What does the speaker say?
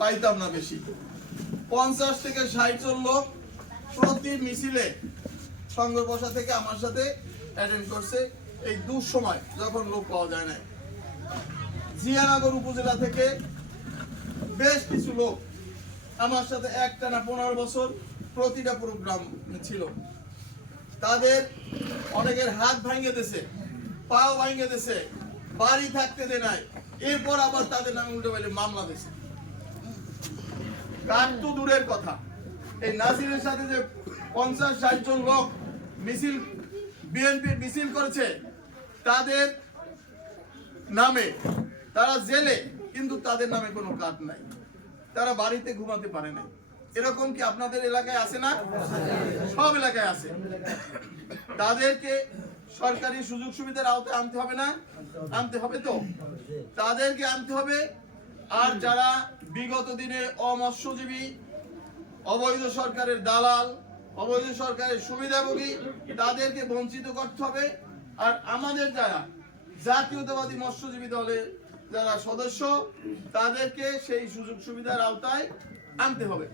পাইতাম না বেশি। 50 থেকে 60 জন লোক প্রতি মিছিলে সংঘর্ষা থেকে আমার সাথে অ্যাটেন্ড করছে এই দুঃসময় যখন লোক পাওয়া যায় না। জিয়ানগর উপজেলা থেকে বেশ কিছু লোক আমার সাথে একটানা 15 বছর প্রতিটা প্রোগ্রাম ছিল। তাদের অনেকের হাত ভাঙিয়ে দিয়েছে, পাও ভাঙিয়ে দিয়েছে, বাড়ি থাকতে দেয় নাই, এরপর আবার তাদের নামে উল্টো পাল্টে মামলা দিয়েছে। কার তো দূরের কথা, এই নাসিরের সাথে যে 50-60 জন লোক মিছিল বিএনপির মিছিল করেছে তাদের নামে, তারা জেলে, কিন্তু তাদের নামে কোনো কার্ড নাই, তারা বাড়িতে ঘুমাতে পারে নাই। এরকম কি আপনাদের এলাকায় আছে না? সব এলাকায় আছে। তাদেরকে সরকারি সুযোগ সুবিধার আওতায় আনতে হবে না? আনতে হবে তো, তাদেরকে আনতে হবে। আর যারা বিগত দিনে অমৎস্যজীবী, অবৈধ সরকারের দালাল, অবৈধ সরকারের সুবিধাভোগী, তাদেরকে বঞ্চিত করতে হবে। আর আমাদের যারা জাতীয়তাবাদী মৎস্যজীবী দলের যারা সদস্য, তাদেরকে সেই সুযোগ সুবিধার আওতায় আনতে হবে।